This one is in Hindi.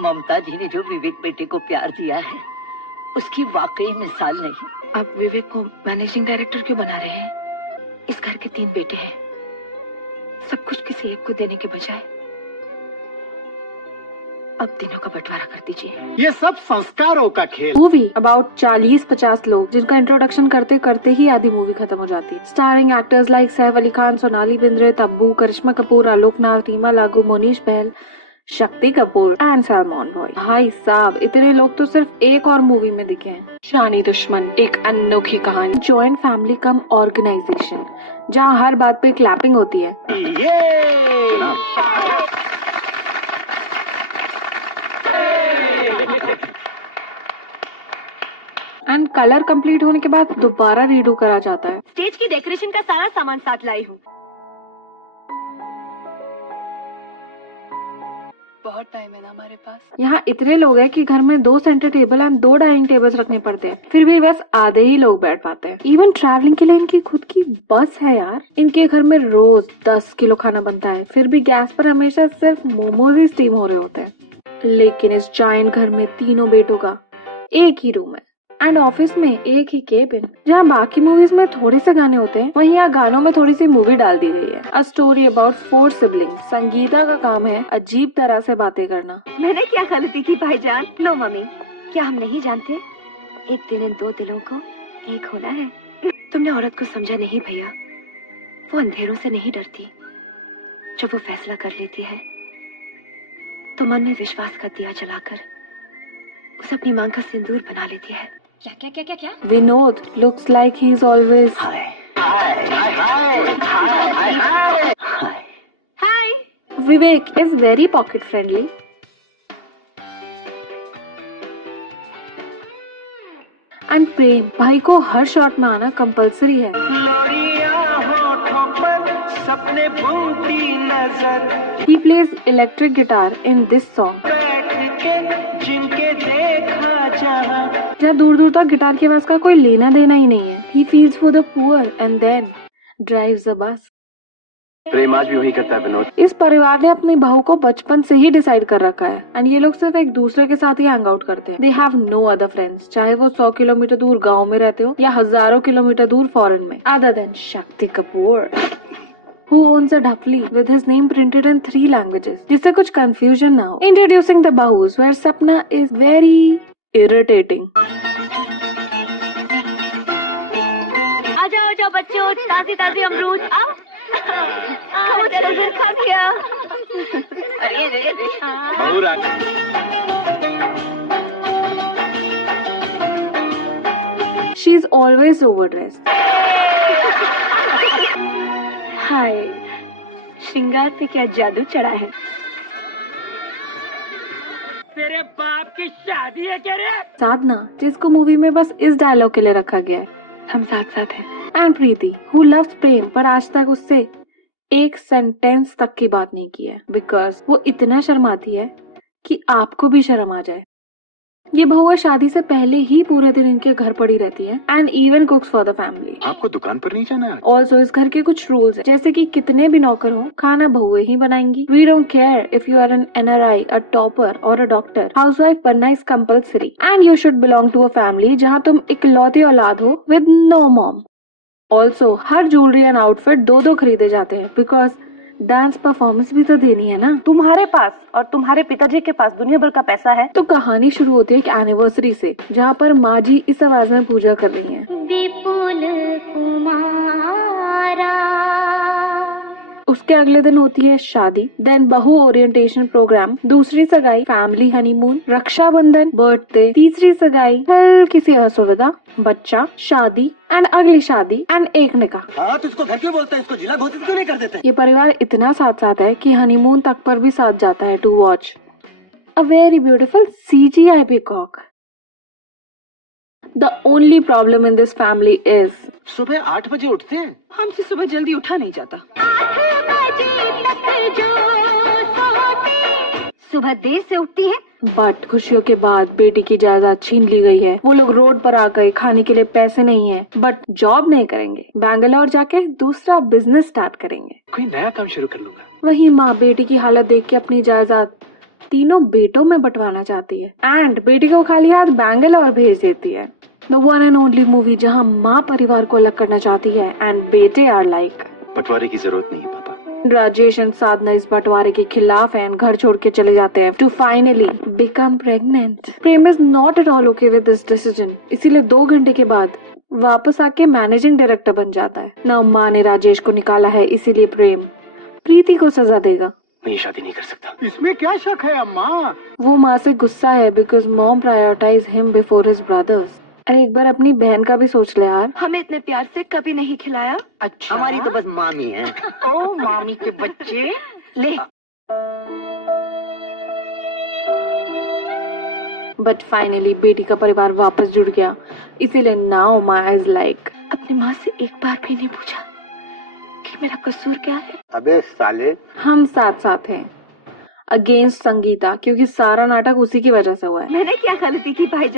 ममता जी ने जो विवेक बेटे को प्यार दिया है उसकी वाकई मिसाल नहीं। आप विवेक को मैनेजिंग डायरेक्टर क्यों बना रहे हैं? इस घर के 3 बेटे हैं, सब कुछ किसी एक को देने के बजाय अब तीनों का बंटवारा कर दीजिए। ये सब संस्कारों का खेल। मूवी अबाउट 40-50 लोग जिनका इंट्रोडक्शन करते करते ही आधी मूवी खत्म हो जाती है। Starring actors like Saif Ali Khan, Sonali Bendre, Tabu, Karisma Kapoor, Alok Nath, Reema Lagoo, Mohnish Bahl, Shakti Kapoor and Salman boy. भाई साहब, इतने लोग तो सिर्फ एक और मूवी में दिखे हैं, शानी दुश्मन, एक अनोखी कहानी। जॉइंट फैमिली कम ऑर्गेनाइजेशन जहाँ हर बात पे क्लैपिंग होती है। एंड कलर कंप्लीट होने के बाद दोबारा रीडू करा जाता है। स्टेज की डेकोरेशन का सारा सामान साथ लाई हूँ। बहुत टाइम है ना हमारे पास। यहाँ इतने लोग हैं कि घर में 2 centre table and 2 dining tables रखने पड़ते हैं, फिर भी बस आधे ही लोग बैठ पाते हैं। इवन ट्रैवलिंग के लिए इनकी खुद की बस है यार। इनके घर में रोज 10 किलो खाना बनता है, फिर भी गैस पर हमेशा सिर्फ मोमोज ही स्टीम हो रहे होते हैं। लेकिन इस जायंट घर में तीनों बेटों का एक ही रूम है एंड ऑफिस में एक ही केबिन। जहाँ बाकी मूवीज में थोड़े से गाने होते हैं, वहीं यहाँ गानों में थोड़ी सी मूवी डाल दी गई है। A story about 4 siblings. Sangeeta का काम है अजीब तरह से बातें करना। मैंने क्या गलती की भाईजान? लो मम्मी, क्या हम नहीं जानते एक दिन इन 2 दिलों को एक होना है? तुमने औरत को समझा नहीं भैया। वो अंधेरों से नहीं डरती। जब वो फैसला कर लेती है तो मन में विश्वास का दिया जलाकर उसे अपनी मांग का सिंदूर बना लेती है। क्या क्या क्या क्या क्या? Vinod looks like he is always hi. Vivek is very pocket friendly. And प्रेम भाई को हर शॉट में आना कंपल्सरी है। He plays electric guitar in this song. जहाँ दूर दूर तक गिटार की आवाज का कोई लेना देना ही नहीं है। He feels for the poor and then drives a bus. प्रेम आज भी वही करता है विनोद। इस परिवार ने अपनी बहू को बचपन से ही डिसाइड कर रखा है एंड ये लोग सिर्फ एक दूसरे के साथ ही हैंग आउट करते हैं। They have no other friends, चाहे वो 100 किलोमीटर दूर गांव में रहते हो या हजारों किलोमीटर दूर फॉरेन में। Other than Shakti Kapoor, who owns a ढपली with his name printed in 3 languages, जिससे कुछ confusion ना हो। Introducing the bahus, where Sapna is very irritating. आ जाओ बच्चों, ताजी ताजी अमरूद। आओ खा दिया। She is always overdressed. हाय, श्रृंगार पे क्या जादू चढ़ा है? तेरे बाप की शादी है क्या रे? साधना, जिसको मूवी में बस इस डायलॉग के लिए रखा गया है, हम साथ साथ हैं। एंड प्रीति, who loves प्रेम पर आज तक उससे एक सेंटेंस तक की बात नहीं की है, बिकॉज वो इतना शर्माती है कि आपको भी शर्म आ जाए। ये बहुआ शादी से पहले ही पूरे दिन इनके घर पड़ी रहती है and even कुक्स for the family. आपको दुकान पर नहीं जाना है? ऑल्सो इस घर के कुछ रूल्स हैं, जैसे कि कितने भी नौकर हो, खाना बहुएं ही बनाएंगी। We don't care if you are an NRI, a topper और अ डॉक्टर। हाउसवाइफ बनना is compulsory and you should belong to a family जहाँ तुम इकलौती औलाद हो with no mom. Also her jewellery and outfit 2-2 खरीदे जाते हैं, बिकॉज डांस परफॉर्मेंस भी तो देनी है ना। तुम्हारे पास और तुम्हारे पिताजी के पास दुनिया भर का पैसा है। तो कहानी शुरू होती है एक एनिवर्सरी से, जहाँ पर माँ जी इस आवाज में पूजा कर रही हैं। विपुल कुमारा। उसके अगले दिन होती है शादी, देन बहू ओरिएंटेशन प्रोग्राम, दूसरी सगाई, फैमिली हनीमून, रक्षाबंधन, बर्थडे, तीसरी सगाई, हल्की सी असुविधा, बच्चा, शादी एंड अगली शादी एंड एक निकाह। हाँ, तो इसको घर क्यों बोलते हैं? इसको जिला घोषित क्यों नहीं कर देते? ये परिवार इतना साथ साथ है कि हनीमून तक पर भी साथ जाता है to watch a very beautiful CGI peacock. The only problem in this family is सुबह 8 बजे उठते हैं। हमसे सुबह जल्दी उठा नहीं जाता। सुबह देर से उठती है। बट खुशियों के बाद बेटी की जायदाद छीन ली गई है। वो लोग रोड पर आ गए, खाने के लिए पैसे नहीं है, बट जॉब नहीं करेंगे, बैंगलोर जाके दूसरा बिजनेस स्टार्ट करेंगे। कोई नया काम शुरू कर लूंगा। वही माँ बेटी की हालत देख के अपनी जायदाद तीनों बेटों में बंटवाना चाहती है एंड बेटी को खाली हाथ बैंगलोर भेज देती है। The one and only movie जहां माँ परिवार को अलग करना चाहती है एंड बेटे आर लाइक बंटवारे की जरूरत नहीं है पापा। राजेश एंड साधना इस बंटवारे के खिलाफ हैं, घर छोड़ के चले जाते हैं to finally become pregnant. Prem is not at all okay with this decision, इसीलिए 2 घंटे के बाद वापस आके मैनेजिंग डायरेक्टर बन जाता है। ना माँ ने राजेश को निकाला है, इसीलिए प्रेम प्रीति को सजा देगा। मैं ये शादी नहीं कर सकता। इसमें क्या शक है अम्मा? वो माँ से गुस्सा है because mom prioritize him before his brothers. अरे एक बार अपनी बहन का भी सोच ले यार। हमें इतने प्यार से कभी नहीं खिलाया। अच्छा, हमारी तो बस मामी है। ओ मामी के बच्चे। ले बट फाइनली बेटी का परिवार वापस जुड़ गया, इसीलिए नाउ माँ इज लाइक अपनी माँ से एक बार भी नहीं पूछा कि मेरा कसूर क्या है। अबे साले, हम साथ साथ हैं अगेंस्ट संगीता, क्योंकि सारा नाटक उसी की वजह से हुआ है। मैंने क्या गलती की भाईजान?